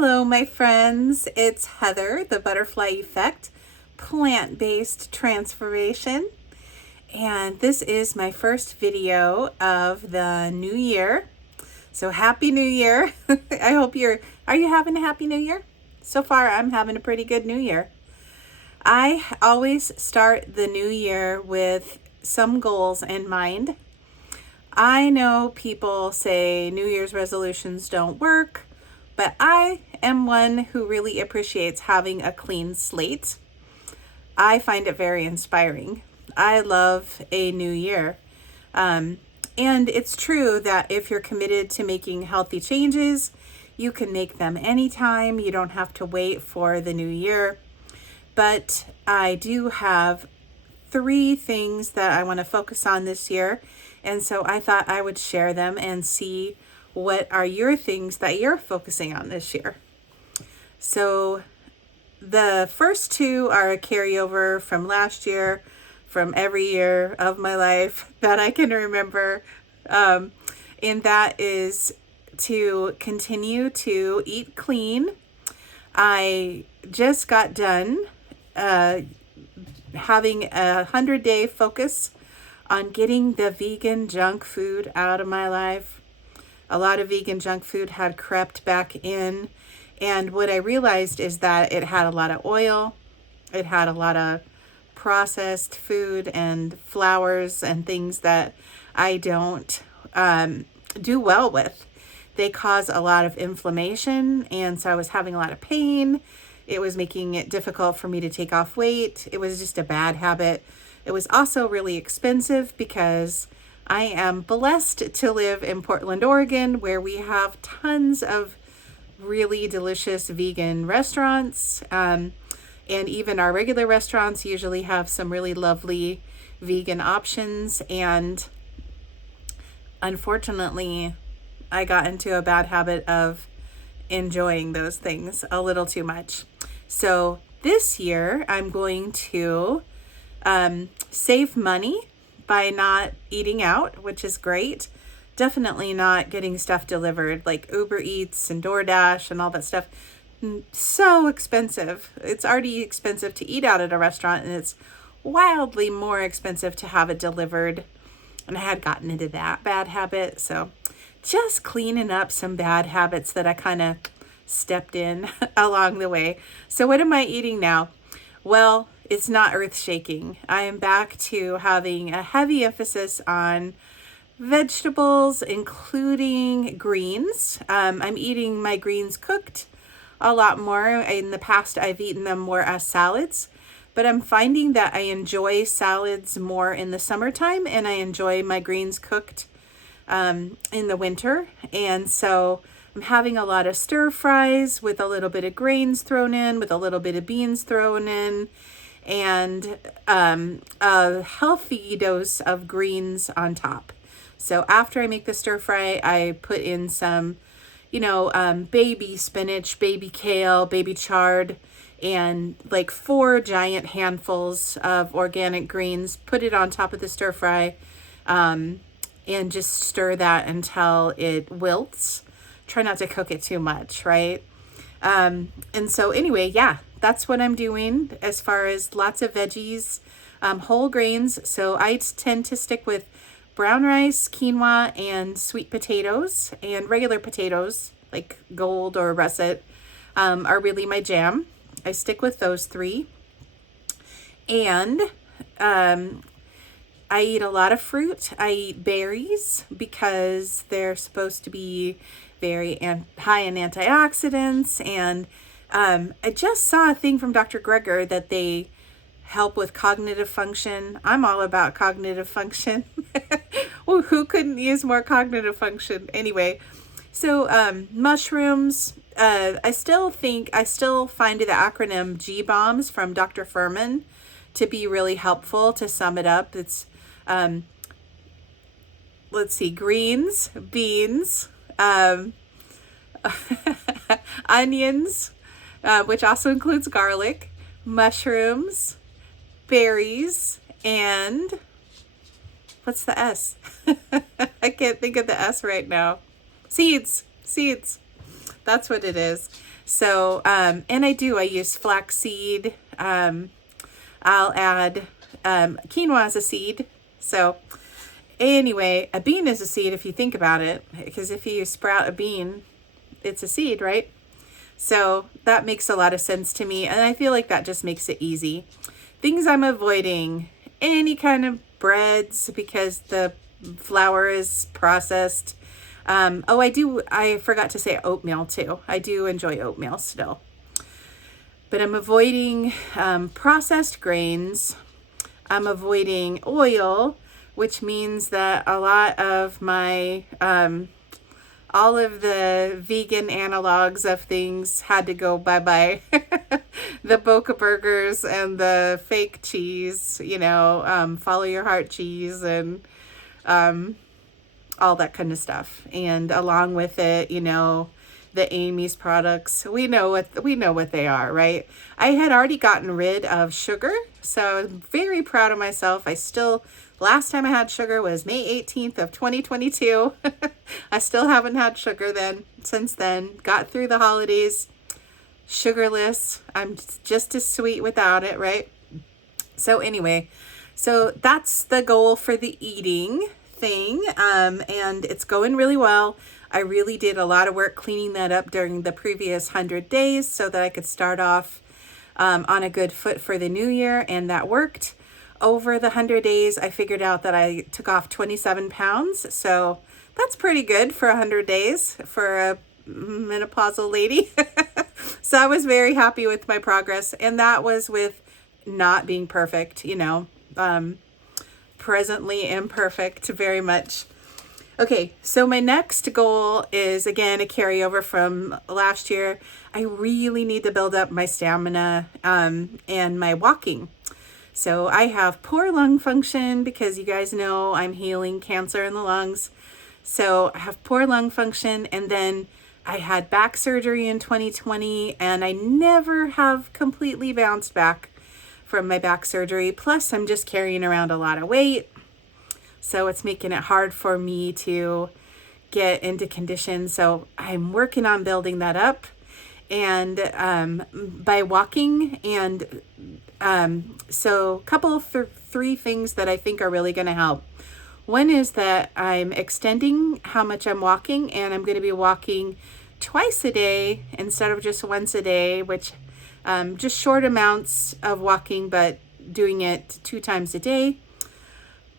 Hello, my friends. It's Heather, the Butterfly Effect, plant-based transformation. And this is my first video of the new year. So happy new year. I hope are you having a happy new year? So far, I'm having a pretty good new year. I always start the new year with some goals in mind. I know people say New Year's resolutions don't work, but I am one who really appreciates having a clean slate. I find it very inspiring. I love a new year. And it's true that if you're committed to making healthy changes, you can make them anytime. You don't have to wait for the new year. But I do have 3 things that I want to focus on this year. And so I thought I would share them and see what are your things that you're focusing on this year. So the first 2 are a carryover from last year, from every year of my life that I can remember. And that is to continue to eat clean. I just got done having a 100-day focus on getting the vegan junk food out of my life. A lot of vegan junk food had crept back in, and what I realized is that it had a lot of oil, it had a lot of processed food and flours and things that I don't do well with. They cause a lot of inflammation, and so I was having a lot of pain. It was making it difficult for me to take off weight. It was just a bad habit. It was also really expensive because I am blessed to live in Portland, Oregon, where we have tons of really delicious vegan restaurants. And even our regular restaurants usually have some really lovely vegan options. And unfortunately, I got into a bad habit of enjoying those things a little too much. So this year, I'm going to save money by not eating out, which is great. Definitely not getting stuff delivered like Uber Eats and DoorDash and all that stuff. So expensive. It's already expensive to eat out at a restaurant, and it's wildly more expensive to have it delivered. And I had gotten into that bad habit. So just cleaning up some bad habits that I kind of stepped in along the way. So what am I eating now? Well, it's not earth-shaking. I am back to having a heavy emphasis on vegetables, including greens. I'm eating my greens cooked a lot more. In the past, I've eaten them more as salads, but I'm finding that I enjoy salads more in the summertime, and I enjoy my greens cooked in the winter. And so I'm having a lot of stir fries with a little bit of grains thrown in, with a little bit of beans thrown in, and a healthy dose of greens on top. So after I make the stir fry, I put in some, baby spinach, baby kale, baby chard, and like 4 giant handfuls of organic greens. Put it on top of the stir fry, and just stir that until it wilts. Try not to cook it too much, right? And so anyway, yeah, that's what I'm doing as far as lots of veggies, whole grains. So I tend to stick with brown rice, quinoa, and sweet potatoes, and regular potatoes like gold or russet are really my jam. I stick with those 3. And I eat a lot of fruit. I eat berries because they're supposed to be very high in antioxidants. And I just saw a thing from Dr. Greger that they help with cognitive function. I'm all about cognitive function. Well, who couldn't use more cognitive function? Anyway, so mushrooms. I still find the acronym GBOMS from Dr. Furman to be really helpful. To sum it up, it's let's see, greens, beans, onions, which also includes garlic, mushrooms, berries, and what's the S? I can't think of the S right now. Seeds. That's what it is. So, and I use flaxseed. I'll add quinoa as a seed. So anyway, a bean is a seed if you think about it, because if you sprout a bean, it's a seed, right? So that makes a lot of sense to me. And I feel like that just makes it easy. Things I'm avoiding, any kind of breads because the flour is processed. I forgot to say oatmeal too. I do enjoy oatmeal still. But I'm avoiding processed grains. I'm avoiding oil, which means that a lot of my, all of the vegan analogs of things had to go bye-bye. The Boca Burgers and the fake cheese, follow your heart cheese and all that kind of stuff. And along with it, the Amy's products, we know what they are, right? I had already gotten rid of sugar, so I'm very proud of myself. Last time I had sugar was May 18th of 2022. I still haven't had sugar since then. Got through the holidays sugarless. I'm just as sweet without it, right? So anyway, so that's the goal for the eating thing. And it's going really well. I really did a lot of work cleaning that up during the previous 100 days so that I could start off on a good foot for the new year. And that worked. Over the 100 days, I figured out that I took off 27 pounds. So that's pretty good for 100 days for a menopausal lady. So I was very happy with my progress. And that was with not being perfect, presently imperfect very much. Okay, so my next goal is, again, a carryover from last year. I really need to build up my stamina and my walking. So I have poor lung function because you guys know I'm healing cancer in the lungs. So I have poor lung function, and then I had back surgery in 2020, and I never have completely bounced back from my back surgery. Plus, I'm just carrying around a lot of weight. So it's making it hard for me to get into condition. So I'm working on building that up. And by walking and so three things that I think are really going to help. One is that I'm extending how much I'm walking, and I'm going to be walking twice a day instead of just once a day, which just short amounts of walking, but doing it 2 times a day.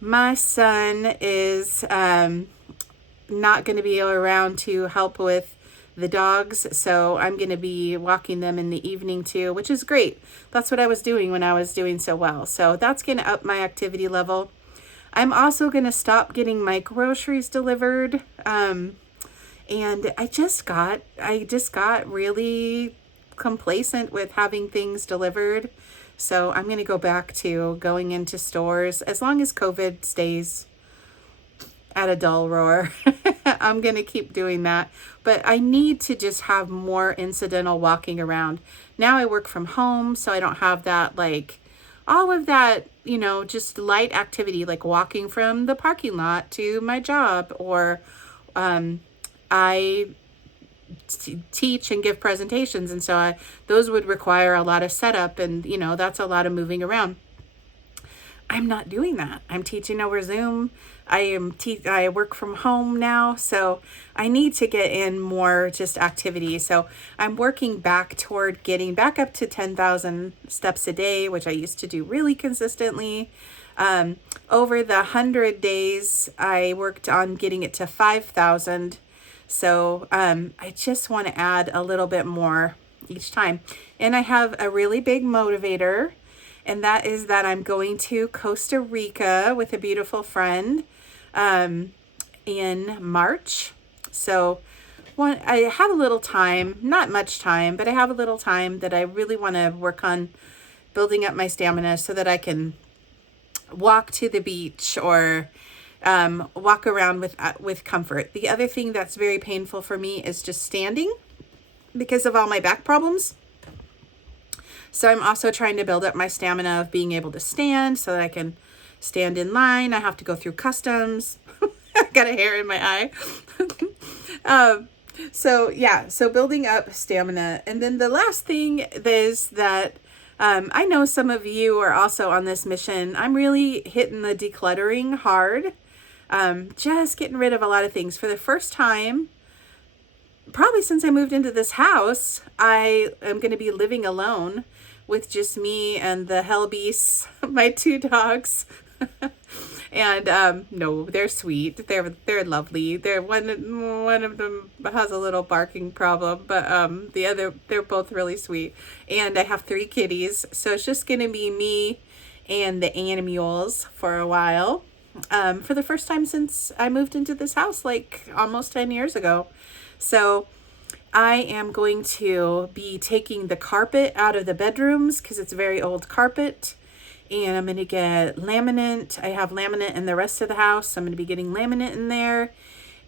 My son is not going to be around to help with the dogs, so I'm going to be walking them in the evening too, which is great. That's what I was doing when I was doing so well. So that's going to up my activity level. I'm also going to stop getting my groceries delivered. And I just got really complacent with having things delivered. So I'm going to go back to going into stores as long as COVID stays at a dull roar. I'm going to keep doing that. But I need to just have more incidental walking around. Now I work from home, so I don't have that, all of that, just light activity, like walking from the parking lot to my job, or I teach and give presentations. And so those would require a lot of setup, and, that's a lot of moving around. I'm not doing that. I'm teaching over Zoom. I work from home now, so I need to get in more just activity. So I'm working back toward getting back up to 10,000 steps a day, which I used to do really consistently. Over the 100 days, I worked on getting it to 5,000. So I just want to add a little bit more each time. And I have a really big motivator, and that is that I'm going to Costa Rica with a beautiful friend in March. So I have a little time, not much time, but I have a little time that I really want to work on building up my stamina so that I can walk to the beach or walk around with comfort. The other thing that's very painful for me is just standing because of all my back problems. So I'm also trying to build up my stamina of being able to stand so that I can stand in line. I have to go through customs. I got a hair in my eye. So yeah, so building up stamina. And then the last thing is that I know some of you are also on this mission. I'm really hitting the decluttering hard. Just getting rid of a lot of things. For the first time, probably since I moved into this house, I am going to be living alone with just me and the hell beasts, my two dogs. And no, they're sweet. They're lovely. They're one of them has a little barking problem, but the other, they're both really sweet. And I have 3 kitties, so it's just gonna be me and the animals for a while. For the first time since I moved into this house like almost 10 years ago. So I am going to be taking the carpet out of the bedrooms because it's very old carpet. And I'm going to get laminate. I have laminate in the rest of the house. So I'm going to be getting laminate in there.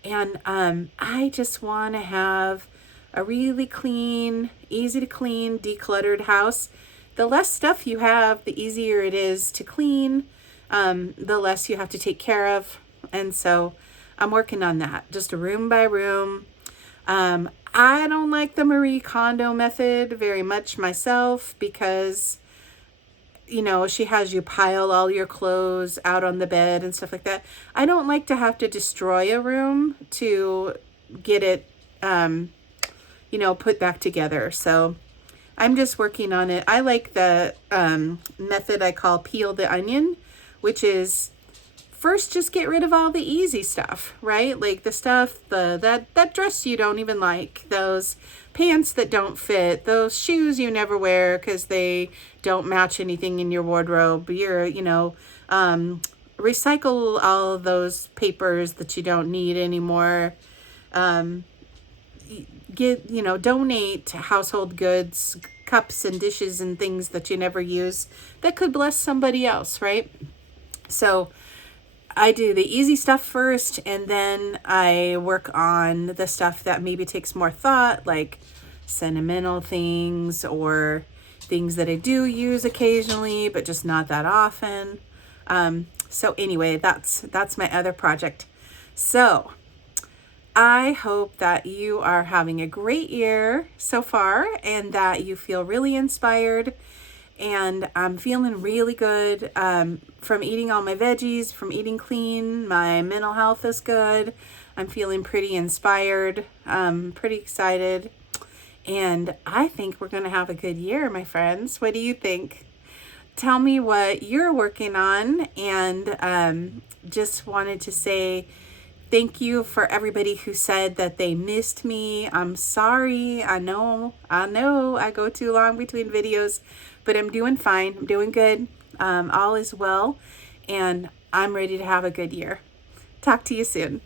And I just want to have a really clean, easy to clean, decluttered house. The less stuff you have, the easier it is to clean, the less you have to take care of. And so I'm working on that, just room by room. I don't like the Marie Kondo method very much myself because, you know, she has you pile all your clothes out on the bed and stuff like that. I don't like to have to destroy a room to get it, you know, put back together. So I'm just working on it. I like the method I call peel the onion, which is first just get rid of all the easy stuff, right? Like the stuff, that dress you don't even like, those pants that don't fit, those shoes you never wear because they don't match anything in your wardrobe. Recycle all of those papers that you don't need anymore. Donate household goods, cups and dishes and things that you never use that could bless somebody else, right? So I do the easy stuff first, and then I work on the stuff that maybe takes more thought, like sentimental things or things that I do use occasionally, but just not that often. So anyway, that's my other project. So I hope that you are having a great year so far and that you feel really inspired. And I'm feeling really good from eating all my veggies, from eating clean. My mental health is good. I'm feeling pretty inspired, pretty excited. And I think we're going to have a good year, my friends. What do you think? Tell me what you're working on. And just wanted to say thank you for everybody who said that they missed me. I'm sorry. I know I go too long between videos, but I'm doing fine. I'm doing good. All is well, and I'm ready to have a good year. Talk to you soon.